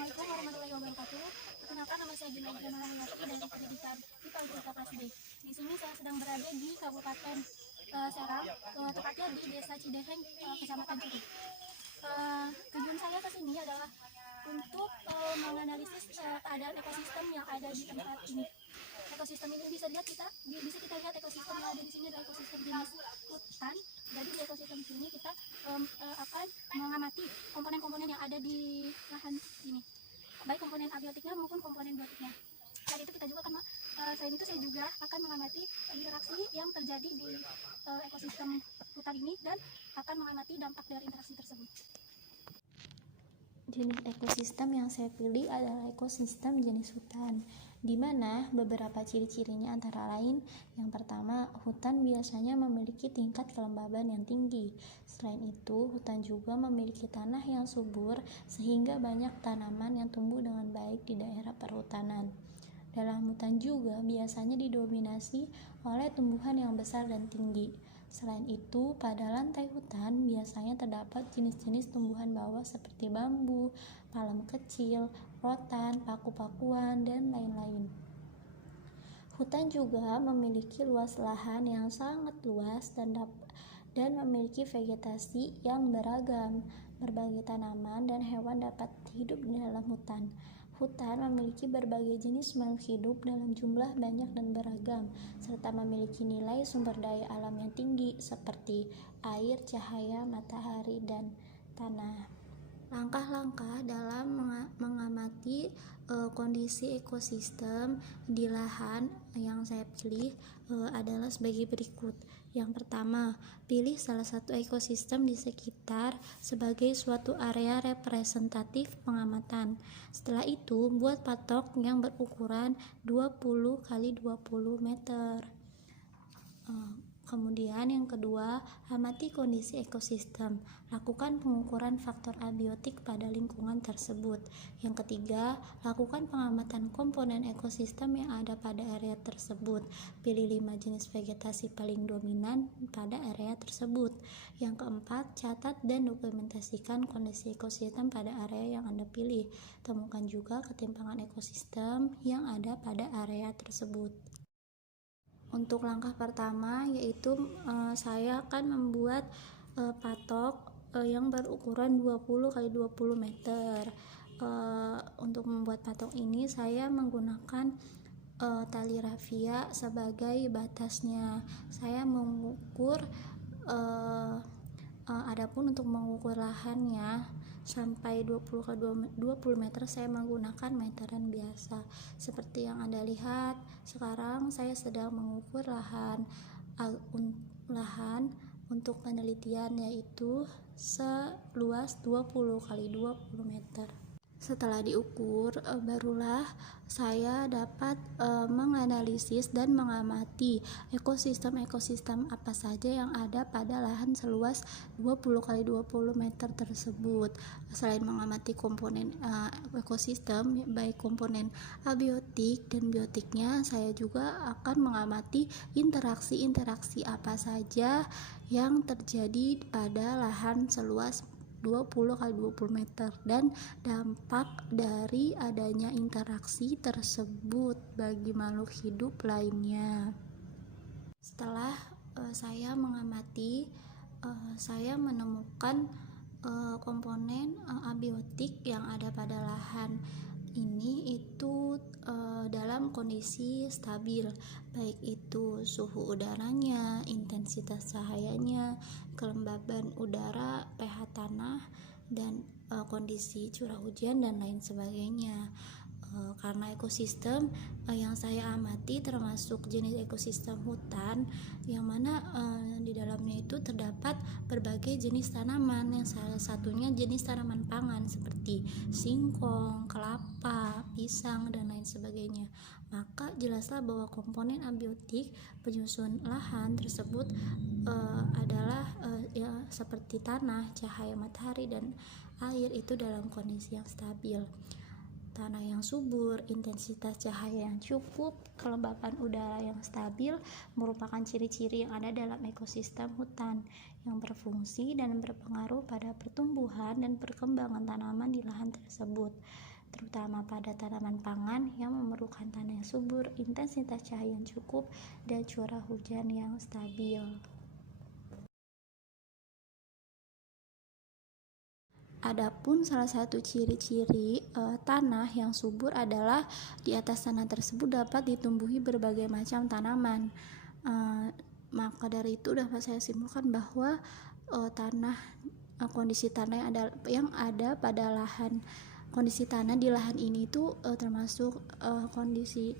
Assalamualaikum warahmatullahi wabarakatuh. Perkenalkan, nama saya Junaidi Rahmanawati dari Pendidikan IPA Wisata kelas D. Di sini saya sedang berada di Kabupaten Serang, tepatnya di Desa Cideheng, Kecamatan Curug. Tujuan saya ke sini adalah untuk menganalisis keadaan ekosistem yang ada di tempat ini. Ekosistem ini bisa kita lihat ekosistem yang ada di sini adalah ekosistem jenis hutan. Jadi di ekosistem ini kita akan mengamati komponen-komponen yang ada di lahan ini, baik komponen abiotiknya maupun komponen biotiknya. Selain itu kita juga akan saya juga akan mengamati interaksi yang terjadi di ekosistem hutan ini dan akan mengamati dampak dari interaksi tersebut. Jenis ekosistem yang saya pilih adalah ekosistem jenis hutan, di mana beberapa ciri-cirinya antara lain, yang pertama, hutan biasanya memiliki tingkat kelembaban yang tinggi. Selain itu, hutan juga memiliki tanah yang subur sehingga banyak tanaman yang tumbuh dengan baik di daerah perhutanan. Dalam hutan juga biasanya didominasi oleh tumbuhan yang besar dan tinggi. Selain itu, pada lantai hutan biasanya terdapat jenis-jenis tumbuhan bawah seperti bambu, palem kecil, rotan, paku-pakuan, dan lain-lain. Hutan juga memiliki luas lahan yang sangat luas dan memiliki vegetasi yang beragam. Berbagai tanaman dan hewan dapat hidup di dalam hutan. Hutan memiliki berbagai jenis makhluk hidup dalam jumlah banyak dan beragam, serta memiliki nilai sumber daya alam yang tinggi seperti air, cahaya, matahari, dan tanah. Langkah-langkah dalam mengamati kondisi ekosistem di lahan yang saya pilih adalah sebagai berikut. Yang pertama, pilih salah satu ekosistem di sekitar sebagai suatu area representatif pengamatan. Setelah itu, buat patok yang berukuran 20 x 20 meter. Kemudian yang kedua, amati kondisi ekosistem. Lakukan pengukuran faktor abiotik pada lingkungan tersebut. Yang ketiga, lakukan pengamatan komponen ekosistem yang ada pada area tersebut. Pilih 5 jenis vegetasi paling dominan pada area tersebut. Yang keempat, catat dan dokumentasikan kondisi ekosistem pada area yang Anda pilih. Temukan juga ketimpangan ekosistem yang ada pada area tersebut. Untuk langkah pertama yaitu saya akan membuat patok yang berukuran 20 x 20 meter. Untuk membuat patok ini saya menggunakan tali rafia sebagai batasnya. Saya mengukur adapun untuk mengukur lahannya sampai 20 x 20 meter saya menggunakan meteran biasa. Seperti yang Anda lihat, sekarang saya sedang mengukur lahan untuk penelitian, yaitu seluas 20 x 20 meter. Setelah diukur, barulah saya dapat menganalisis dan mengamati ekosistem apa saja yang ada pada lahan seluas 20 x 20 meter tersebut. Selain mengamati komponen ekosistem, baik komponen abiotik dan biotiknya, saya juga akan mengamati interaksi-interaksi apa saja yang terjadi pada lahan seluas 20 x 20 meter dan dampak dari adanya interaksi tersebut bagi makhluk hidup lainnya. Setelah saya mengamati, saya menemukan komponen abiotik yang ada pada lahan ini itu dalam kondisi stabil, baik itu suhu udaranya, intensitas cahayanya, kelembaban udara, pH tanah, dan kondisi curah hujan dan lain sebagainya. Karena ekosistem yang saya amati termasuk jenis ekosistem hutan, yang mana di dalamnya itu terdapat berbagai jenis tanaman, yang salah satunya jenis tanaman pangan seperti singkong, kelapa, pisang, dan lain sebagainya. Maka jelaslah bahwa komponen abiotik penyusun lahan tersebut adalah seperti tanah, cahaya matahari, dan air itu dalam kondisi yang stabil. Tanah yang subur, intensitas cahaya yang cukup, kelembapan udara yang stabil merupakan ciri-ciri yang ada dalam ekosistem hutan yang berfungsi dan berpengaruh pada pertumbuhan dan perkembangan tanaman di lahan tersebut. terutama pada tanaman pangan yang memerlukan tanah yang subur, intensitas cahaya yang cukup, dan curah hujan yang stabil. Adapun salah satu ciri-ciri tanah yang subur adalah di atas tanah tersebut dapat ditumbuhi berbagai macam tanaman. Maka dari itu dapat saya simpulkan bahwa kondisi tanah yang ada pada lahan, kondisi tanah di lahan ini itu termasuk kondisi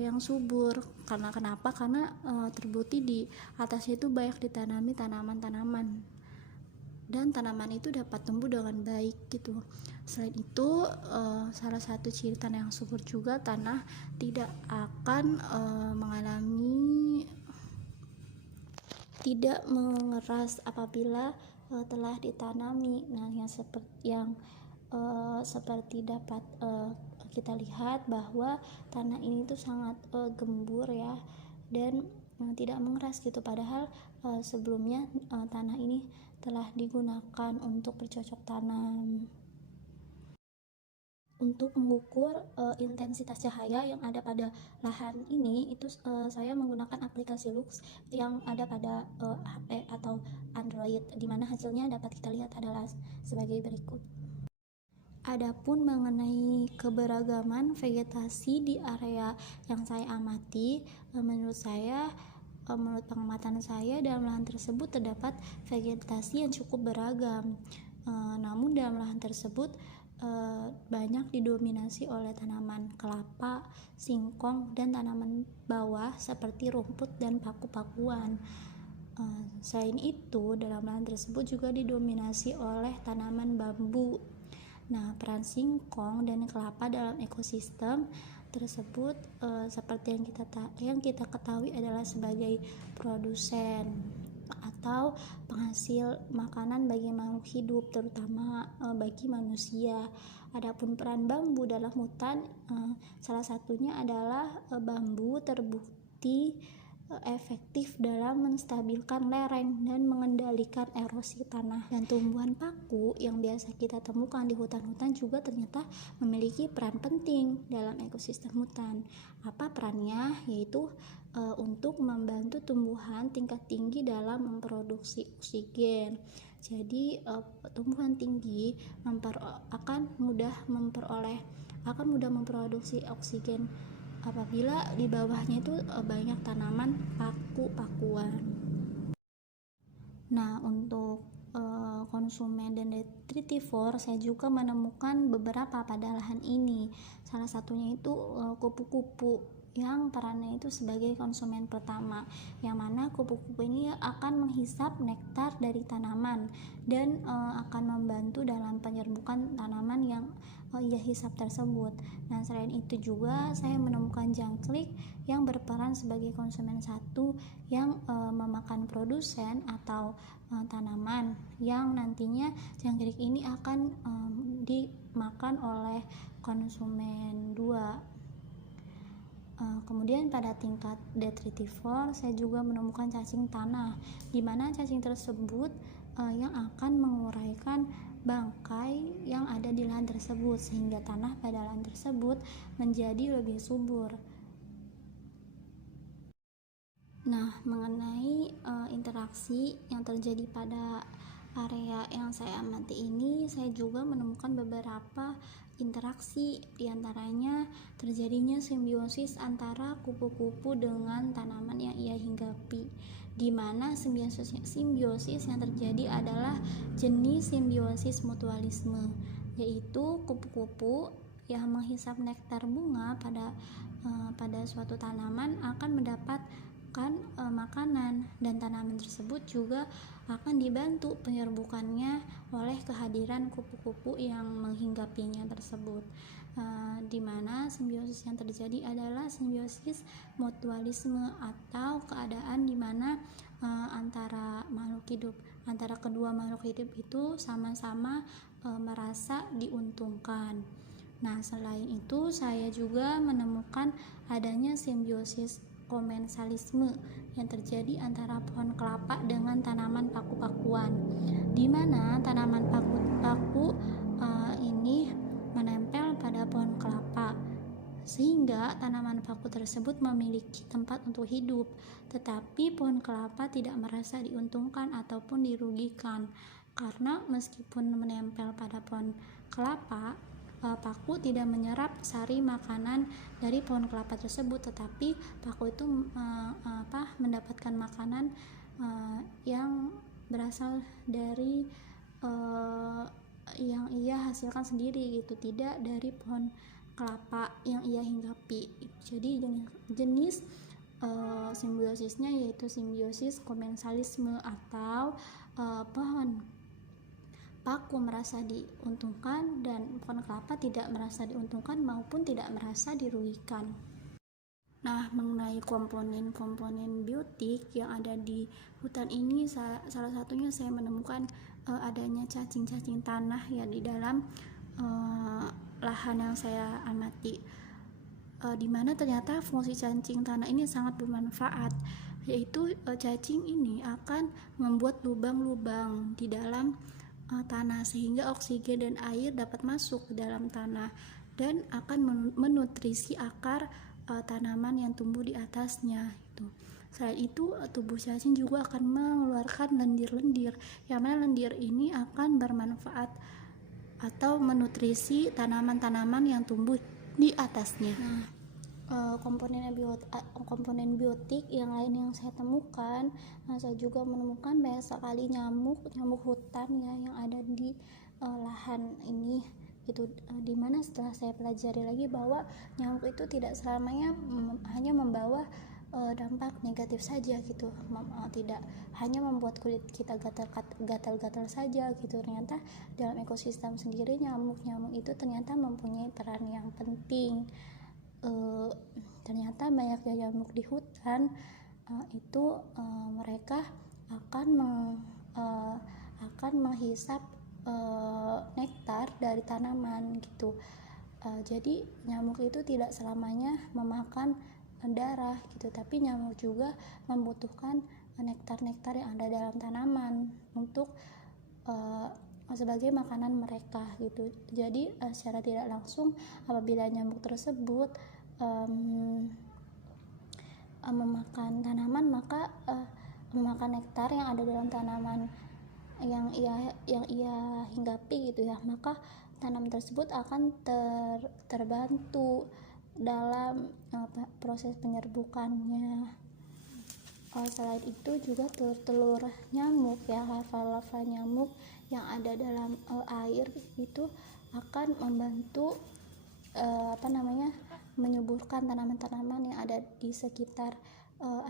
yang subur. Karena kenapa? Karena terbukti di atasnya itu banyak ditanami tanaman-tanaman, dan tanaman itu dapat tumbuh dengan baik gitu. Selain itu, salah satu ciri tanah yang subur juga tanah tidak akan tidak mengeras apabila telah ditanami. Nah, seperti dapat kita lihat bahwa tanah ini tuh sangat gembur ya, dan tidak mengeras gitu. Padahal sebelumnya tanah ini telah digunakan untuk bercocok tanam. Untuk mengukur intensitas cahaya yang ada pada lahan ini, itu saya menggunakan aplikasi Lux yang ada pada HP atau Android, di mana hasilnya dapat kita lihat adalah sebagai berikut. Adapun mengenai keberagaman vegetasi di area yang saya amati, menurut pengamatan saya, dalam lahan tersebut terdapat vegetasi yang cukup beragam. Namun dalam lahan tersebut banyak didominasi oleh tanaman kelapa, singkong, dan tanaman bawah seperti rumput dan paku-pakuan. Selain itu, dalam lahan tersebut juga didominasi oleh tanaman bambu. Nah, peran singkong dan kelapa dalam ekosistem tersebut seperti yang kita ketahui adalah sebagai produsen atau penghasil makanan bagi makhluk hidup, terutama bagi manusia. Adapun peran bambu dalam hutan, salah satunya adalah bambu terbukti efektif dalam menstabilkan lereng dan mengendalikan erosi tanah. Dan tumbuhan paku yang biasa kita temukan di hutan-hutan juga ternyata memiliki peran penting dalam ekosistem hutan. Apa perannya? Yaitu untuk membantu tumbuhan tingkat tinggi dalam memproduksi oksigen. Jadi tumbuhan tinggi akan mudah memproduksi oksigen apabila di bawahnya itu banyak tanaman paku-pakuan. Nah, untuk konsumen dan detritivor, saya juga menemukan beberapa pada lahan ini. Salah satunya itu kupu-kupu yang perannya itu sebagai konsumen pertama, yang mana kupu-kupu ini akan menghisap nektar dari tanaman dan akan membantu dalam penyerbukan tanaman yang ia hisap tersebut. Nah, selain itu juga saya menemukan jangkrik yang berperan sebagai konsumen satu yang memakan produsen atau tanaman, yang nantinya jangkrik ini akan dimakan oleh konsumen dua. Kemudian pada tingkat detritivor, saya juga menemukan cacing tanah, di mana cacing tersebut yang akan menguraikan bangkai yang ada di lahan tersebut, sehingga tanah pada lahan tersebut menjadi lebih subur. Nah, mengenai interaksi yang terjadi pada area yang saya amati ini, saya juga menemukan beberapa interaksi, diantaranya terjadinya simbiosis antara kupu-kupu dengan tanaman yang ia hinggapi, di mana simbiosis yang terjadi adalah jenis simbiosis mutualisme, yaitu kupu-kupu yang menghisap nektar bunga pada suatu tanaman akan mendapatkan makanan, dan tanaman tersebut juga akan dibantu penyerbukannya oleh kehadiran kupu-kupu yang menghinggapinya tersebut. Di mana simbiosis yang terjadi adalah simbiosis mutualisme, atau keadaan di mana antara kedua makhluk hidup itu sama-sama merasa diuntungkan. Nah, selain itu saya juga menemukan adanya simbiosis komensalisme yang terjadi antara pohon kelapa dengan tanaman paku-pakuan, di mana tanaman paku ini menempel sehingga tanaman paku tersebut memiliki tempat untuk hidup. Tetapi pohon kelapa tidak merasa diuntungkan ataupun dirugikan, karena meskipun menempel pada pohon kelapa, paku tidak menyerap sari makanan dari pohon kelapa tersebut, tetapi paku itu mendapatkan makanan yang berasal dari yang ia hasilkan sendiri gitu, tidak dari pohon kelapa yang ia hinggapi. Jadi jenis simbiosisnya yaitu simbiosis komensalisme, atau pohon paku merasa diuntungkan dan pohon kelapa tidak merasa diuntungkan maupun tidak merasa dirugikan. Nah, mengenai komponen-komponen biotik yang ada di hutan ini, salah satunya saya menemukan adanya cacing-cacing tanah ya di dalam lahan yang saya amati, di mana ternyata fungsi cacing tanah ini sangat bermanfaat, yaitu cacing ini akan membuat lubang-lubang di dalam tanah sehingga oksigen dan air dapat masuk ke dalam tanah dan akan menutrisi akar tanaman yang tumbuh di atasnya itu. Selain itu, tubuh cacing juga akan mengeluarkan lendir-lendir, yang mana lendir ini akan bermanfaat atau menutrisi tanaman-tanaman yang tumbuh di atasnya. Komponen biotik yang lain yang saya temukan, saya juga menemukan banyak sekali nyamuk hutan ya yang ada di lahan ini gitu, dimana setelah saya pelajari lagi bahwa nyamuk itu tidak selamanya hanya membawa dampak negatif saja gitu, tidak hanya membuat kulit kita gatal-gatal saja gitu. Ternyata dalam ekosistem sendiri nyamuk itu ternyata mempunyai peran yang penting. Ternyata banyaknya nyamuk di hutan itu mereka akan menghisap nektar dari tanaman gitu. Jadi nyamuk itu tidak selamanya memakan darah gitu, tapi nyamuk juga membutuhkan nektar-nektar yang ada dalam tanaman untuk sebagai makanan mereka gitu. Jadi secara tidak langsung apabila nyamuk tersebut memakan tanaman, maka memakan nektar yang ada dalam tanaman yang ia hinggapi gitu ya, maka tanaman tersebut akan terbantu dalam proses penyerbukannya. Selain itu juga telur-telur nyamuk ya, larva-larva nyamuk yang ada dalam air itu akan membantu menyuburkan tanaman-tanaman yang ada di sekitar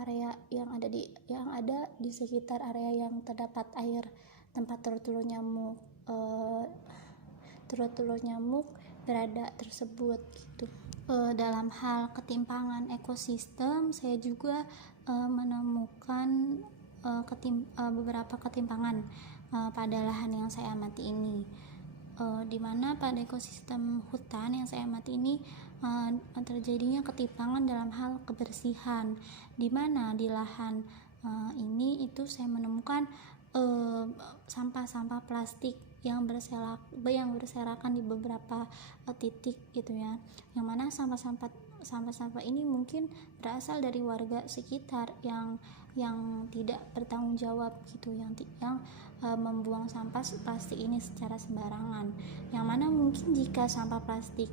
area yang ada di sekitar area yang terdapat air tempat telur-telur nyamuk berada tersebut gitu. Dalam hal ketimpangan ekosistem, saya juga menemukan beberapa ketimpangan pada lahan yang saya amati ini, di mana pada ekosistem hutan yang saya amati ini terjadinya ketimpangan dalam hal kebersihan, di mana di lahan ini itu saya menemukan sampah-sampah plastik yang berserakan di beberapa titik gitu ya, yang mana sampah-sampah ini mungkin berasal dari warga sekitar yang tidak bertanggung jawab gitu, yang membuang sampah plastik ini secara sembarangan, yang mana mungkin jika sampah plastik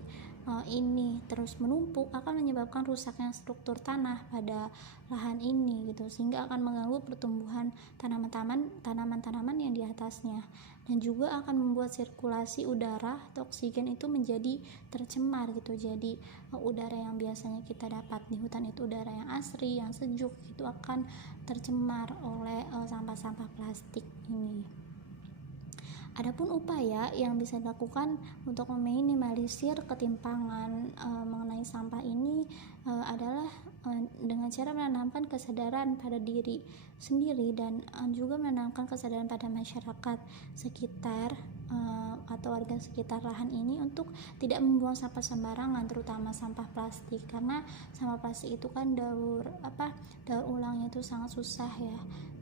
ini terus menumpuk akan menyebabkan rusaknya struktur tanah pada lahan ini gitu, sehingga akan mengganggu pertumbuhan tanaman-tanaman yang di atasnya, dan juga akan membuat sirkulasi udara atau oksigen itu menjadi tercemar gitu. Jadi udara yang biasanya kita dapat di hutan itu udara yang asri, yang sejuk, itu akan tercemar oleh sampah-sampah plastik ini. Adapun upaya yang bisa dilakukan untuk meminimalisir ketimpangan mengenai sampah ini adalah dengan cara menanamkan kesadaran pada diri sendiri dan juga menanamkan kesadaran pada masyarakat sekitar atau warga sekitar lahan ini untuk tidak membuang sampah sembarangan, terutama sampah plastik, karena sampah plastik itu kan daur ulangnya itu sangat susah ya.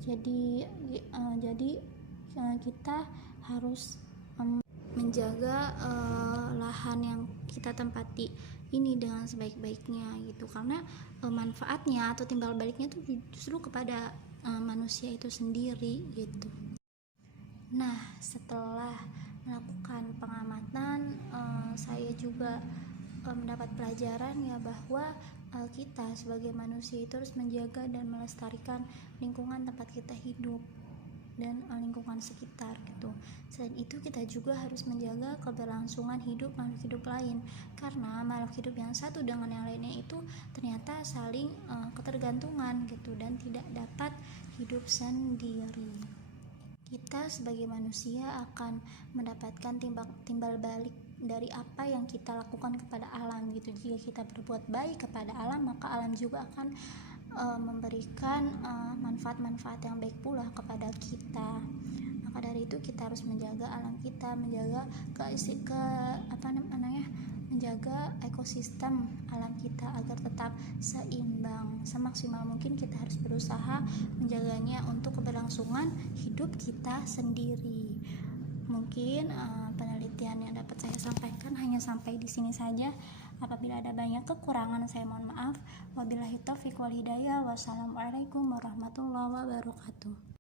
Jadi kita harus menjaga lahan yang kita tempati ini dengan sebaik-baiknya gitu, karena manfaatnya atau timbal baliknya itu justru kepada manusia itu sendiri gitu. Nah, setelah melakukan pengamatan, saya juga mendapat pelajaran ya bahwa kita sebagai manusia itu harus menjaga dan melestarikan lingkungan tempat kita hidup dan lingkungan sekitar gitu. Selain itu kita juga harus menjaga keberlangsungan hidup makhluk hidup lain, karena makhluk hidup yang satu dengan yang lainnya itu ternyata saling ketergantungan gitu dan tidak dapat hidup sendiri. Kita sebagai manusia akan mendapatkan timbal balik dari apa yang kita lakukan kepada alam gitu. Jika kita berbuat baik kepada alam, maka alam juga akan memberikan manfaat-manfaat yang baik pula kepada kita. Maka dari itu kita harus menjaga alam kita, menjaga menjaga ekosistem alam kita agar tetap seimbang. Semaksimal mungkin kita harus berusaha menjaganya untuk keberlangsungan hidup kita sendiri. Mungkin penelitian yang dapat saya sampaikan hanya sampai di sini saja. Apabila ada banyak kekurangan, saya mohon maaf. Wabillahi taufiq wal hidayah. Wassalamualaikum warahmatullahi wabarakatuh.